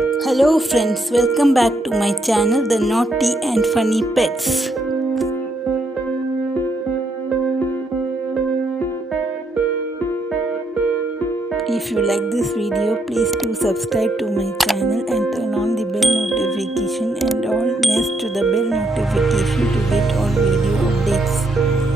Hello friends, welcome back to my channel The Naughty and Funny Pets. If you like this video, please do subscribe to my channel and turn on the bell notification and all next to the bell notification to get all video updates.